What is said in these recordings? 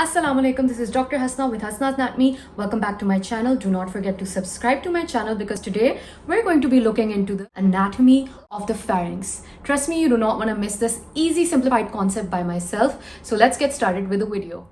Assalamu alaikum, this is Dr. Hasna with Hasna's Anatomy. Welcome back to my channel. Do not forget to subscribe to my channel because today we're going to be looking into the anatomy of the pharynx. Trust me, you do not want to miss this easy simplified concept by myself. So let's get started with the video.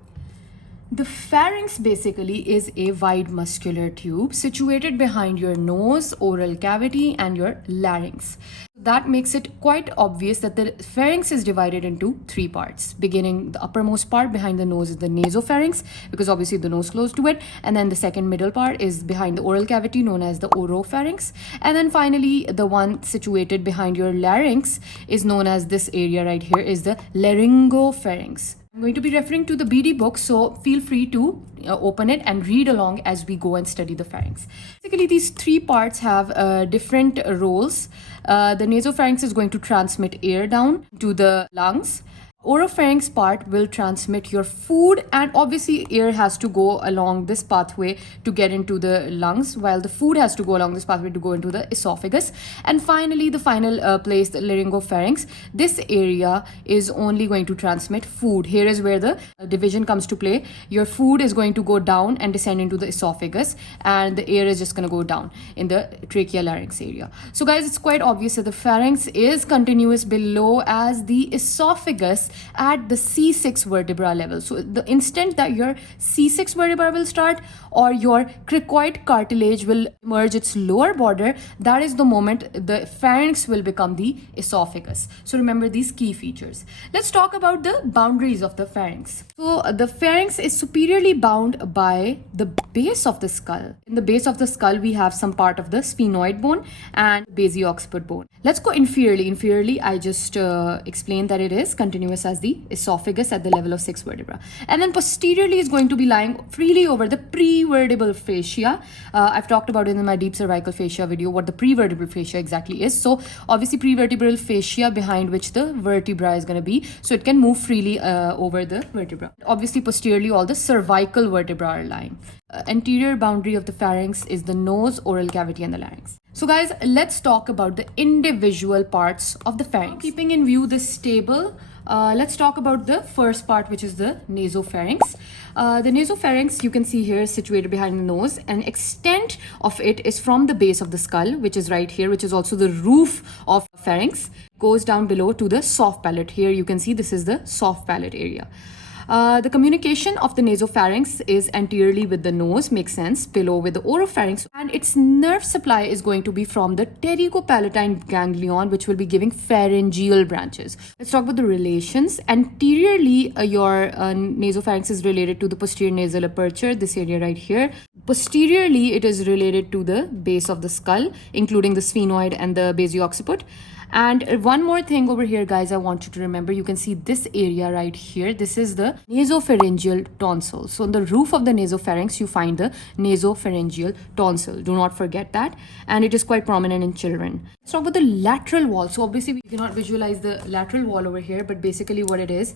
The pharynx basically is a wide muscular tube situated behind your nose, oral cavity and your larynx. That makes it quite obvious that the pharynx is divided into three parts. Beginning, the uppermost part behind the nose is the nasopharynx, because obviously the nose close to it, and then the second middle part is behind the oral cavity, known as the oropharynx, and then finally the one situated behind your larynx is known as this area right here is the laryngopharynx. I'm going to be referring to the BD book, so feel free to open it and read along as we go and study the pharynx. Basically, these three parts have different roles. The nasopharynx is going to transmit air down to the lungs. Oropharynx part will transmit your food, and obviously air has to go along this pathway to get into the lungs, while the food has to go along this pathway to go into the esophagus. And finally, the final place, the laryngopharynx, this area is only going to transmit food. Here is where the division comes to play. Your food is going to go down and descend into the esophagus, and the air is just going to go down in the trachea larynx area. So guys, it's quite obvious that the pharynx is continuous below as the esophagus at the C6 vertebra level. So the instant that your C6 vertebra will start or your cricoid cartilage will emerge its lower border, that is the moment the pharynx will become the esophagus. So remember these key features. Let's talk about the boundaries of the pharynx. So the pharynx is superiorly bound by the base of the skull. In the base of the skull, we have some part of the sphenoid bone and basio-occiput bone. Let's go inferiorly. Inferiorly, I just explained that it is continuous as the esophagus at the level of 6 vertebra, and then posteriorly is going to be lying freely over the prevertebral fascia. I've talked about it in my deep cervical fascia video what the prevertebral fascia exactly is. So obviously prevertebral fascia behind which the vertebra is going to be, so it can move freely over the vertebra. Obviously posteriorly all the cervical vertebrae are lying. Anterior boundary of the pharynx is the nose, oral cavity and the larynx. So guys, let's talk about the individual parts of the pharynx. Keeping in view this table, let's talk about the first part, which is the nasopharynx. The nasopharynx, you can see here, is situated behind the nose, and extent of it is from the base of the skull, which is right here, which is also the roof of the pharynx, goes down below to the soft palate. Here you can see this is the soft palate area. The communication of the nasopharynx is anteriorly with the nose, makes sense, below with the oropharynx, and its nerve supply is going to be from the pterygopalatine ganglion, which will be giving pharyngeal branches. Let's talk about the relations. Anteriorly, your nasopharynx is related to the posterior nasal aperture, this area right here. Posteriorly, it is related to the base of the skull, including the sphenoid and the basio-occiput. And one more thing over here, guys, I want you to remember. You can see this area right here. This is the nasopharyngeal tonsil. So on the roof of the nasopharynx, you find the nasopharyngeal tonsil. Do not forget that. And it is quite prominent in children. Let's talk about the lateral wall. So obviously we cannot visualize the lateral wall over here, but basically what it is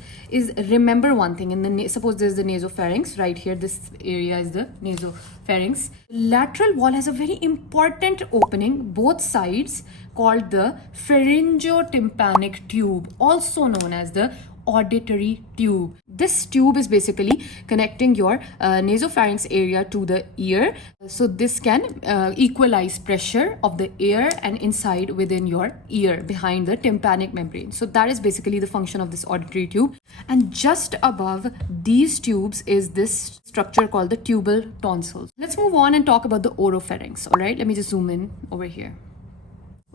remember one thing. In the suppose there's the nasopharynx right here. This area is the nasopharynx. Lateral wall has a very important opening, both sides, called the pharyngotympanic tube, also known as the auditory tube. This tube is basically connecting your nasopharynx area to the ear, so this can equalize pressure of the air and inside within your ear behind the tympanic membrane. So that is basically the function of this auditory tube. And just above these tubes is this structure called the tubal tonsils. Let's move on and talk about the oropharynx. All right, let me just zoom in over here.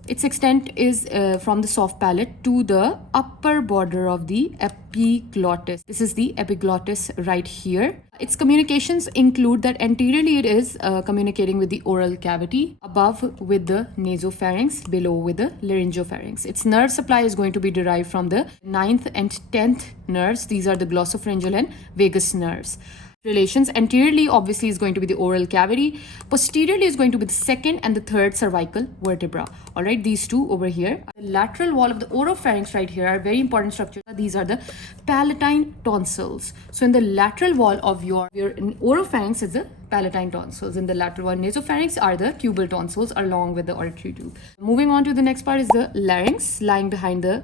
Its extent is from the soft palate to the upper border of the epiglottis. This is the epiglottis right here. Its communications include that anteriorly it is communicating with the oral cavity, above with the nasopharynx, below with the laryngopharynx. Its nerve supply is going to be derived from the 9th and 10th nerves. These are the glossopharyngeal and vagus nerves. Relations anteriorly obviously is going to be the oral cavity, posteriorly is going to be the second and the third cervical vertebra. All right, these two over here. The lateral wall of the oropharynx right here are very important structures. These are the palatine tonsils. So in the lateral wall of your oropharynx is the palatine tonsils. In the lateral wall nasopharynx are the tubal tonsils along with the auditory tube. Moving on to the next part is the larynx, lying behind the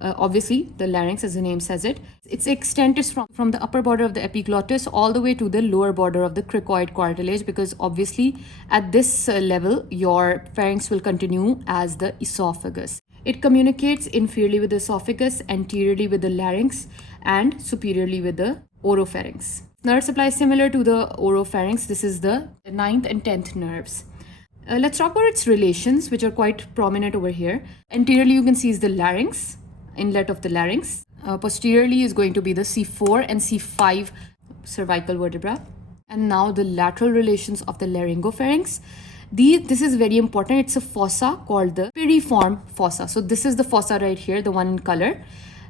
Obviously, the larynx, as the name says it, its extent is from the upper border of the epiglottis all the way to the lower border of the cricoid cartilage, because obviously at this level, your pharynx will continue as the esophagus. It communicates inferiorly with the esophagus, anteriorly with the larynx, and superiorly with the oropharynx. Nerve supply is similar to the oropharynx. This is the 9th and 10th nerves. Let's talk about its relations, which are quite prominent over here. Anteriorly, you can see is the larynx, inlet of the larynx. Posteriorly is going to be the C4 and C5 cervical vertebra. And now the lateral relations of the laryngopharynx. This is very important. It's a fossa called the piriform fossa. So this is the fossa right here, the one in color.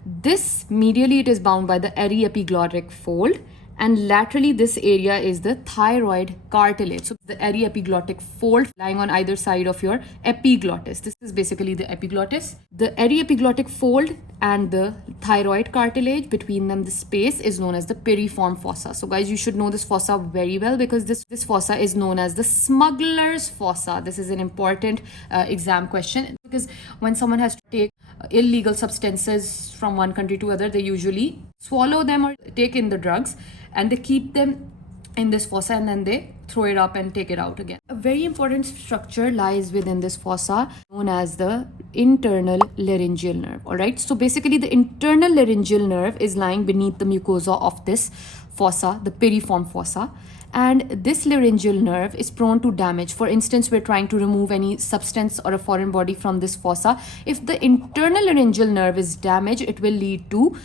This medially it is bound by the aryepiglottic fold, and laterally this area is the thyroid cartilage. So the aryepiglottic fold lying on either side of your epiglottis. This is basically the epiglottis. The aryepiglottic fold and the thyroid cartilage, between them the space is known as the piriform fossa. So guys, you should know this fossa very well, because this fossa is known as the smuggler's fossa. This is an important exam question, because when someone has to take illegal substances from one country to other, they usually swallow them or take in the drugs, and they keep them in this fossa, and then they throw it up and take it out again. A very important structure lies within this fossa, known as the internal laryngeal nerve. All right, so basically the internal laryngeal nerve is lying beneath the mucosa of this fossa, the piriform fossa. And this laryngeal nerve is prone to damage. For instance, we're trying to remove any substance or a foreign body from this fossa. If the internal laryngeal nerve is damaged, it will lead to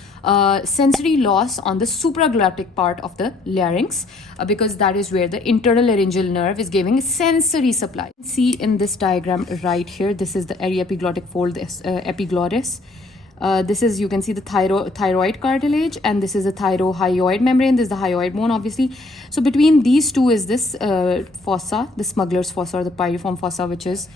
sensory loss on the supraglottic part of the larynx, because that is where the internal laryngeal nerve is giving sensory supply. See in this diagram right here, this is the aryepiglottic fold, epiglottis. This is, you can see the thyroid cartilage, and this is the thyrohyoid membrane. This is the hyoid bone, obviously. So between these two is this fossa, the smuggler's fossa or the piriform fossa, which is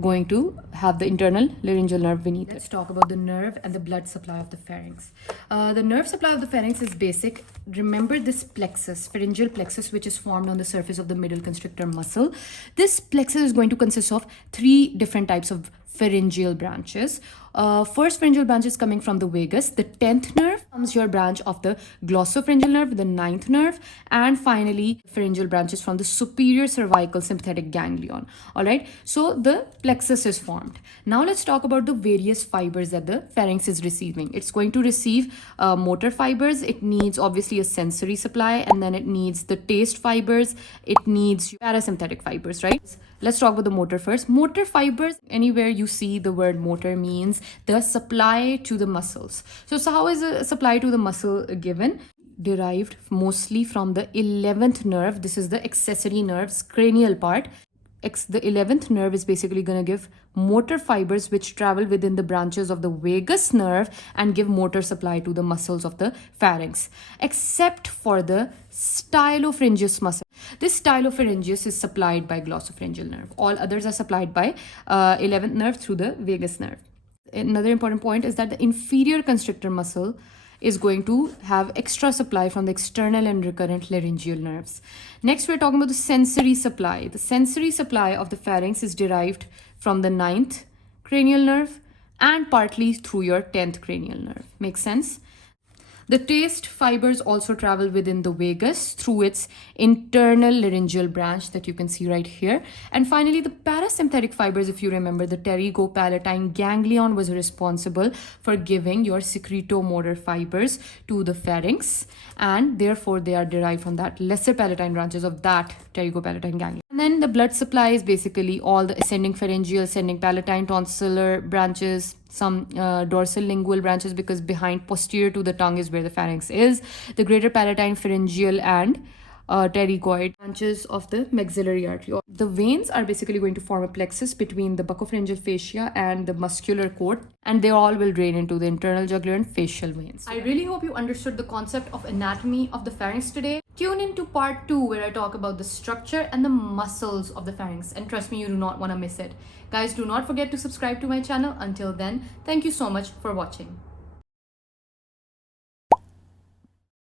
going to have the internal laryngeal nerve beneath it. Let's talk about the nerve and the blood supply of the pharynx. The nerve supply of the pharynx is basic. Remember this plexus, pharyngeal plexus, which is formed on the surface of the middle constrictor muscle. This plexus is going to consist of 3 different types of pharyngeal branches. First pharyngeal branch is coming from the vagus. The 10th nerve comes your branch of the glossopharyngeal nerve, the 9th nerve, and finally pharyngeal branches from the superior cervical sympathetic ganglion. All right, so the plexus is formed. Now let's talk about the various fibers that the pharynx is receiving. It's going to receive motor fibers. It needs obviously a sensory supply, and then it needs the taste fibers. It needs parasympathetic fibers, right? Let's talk about the motor first. Motor fibers, anywhere you see the word motor, means the supply to the muscles. So how is a supply to the muscle given? Derived mostly from the 11th nerve. This is the accessory nerves, cranial part. The 11th nerve is basically going to give motor fibers which travel within the branches of the vagus nerve and give motor supply to the muscles of the pharynx, except for the stylopharyngeus muscle. This stylopharyngeus is supplied by glossopharyngeal nerve. All others are supplied by 11th nerve through the vagus nerve. Another important point is that the inferior constrictor muscle is going to have extra supply from the external and recurrent laryngeal nerves. Next, we're talking about the sensory supply. The sensory supply of the pharynx is derived from the 9th cranial nerve and partly through your 10th cranial nerve. Makes sense? The taste fibers also travel within the vagus through its internal laryngeal branch that you can see right here. And finally, the parasympathetic fibers, if you remember, the pterygopalatine ganglion was responsible for giving your secretomotor fibers to the pharynx, and therefore they are derived from that lesser palatine branches of that pterygopalatine ganglion. And then the blood supply is basically all the ascending pharyngeal, ascending palatine, tonsillar branches, some dorsal lingual branches, because behind posterior to the tongue is where the pharynx is, the greater palatine, pharyngeal, and pterygoid branches of the maxillary artery. The veins are basically going to form a plexus between the buccopharyngeal fascia and the muscular cord, and they all will drain into the internal jugular and facial veins. I really hope you understood the concept of anatomy of the pharynx today. Tune into part 2 where I talk about the structure and the muscles of the pharynx, and trust me, you do not want to miss it. Guys, do not forget to subscribe to my channel. Until then, thank you so much for watching.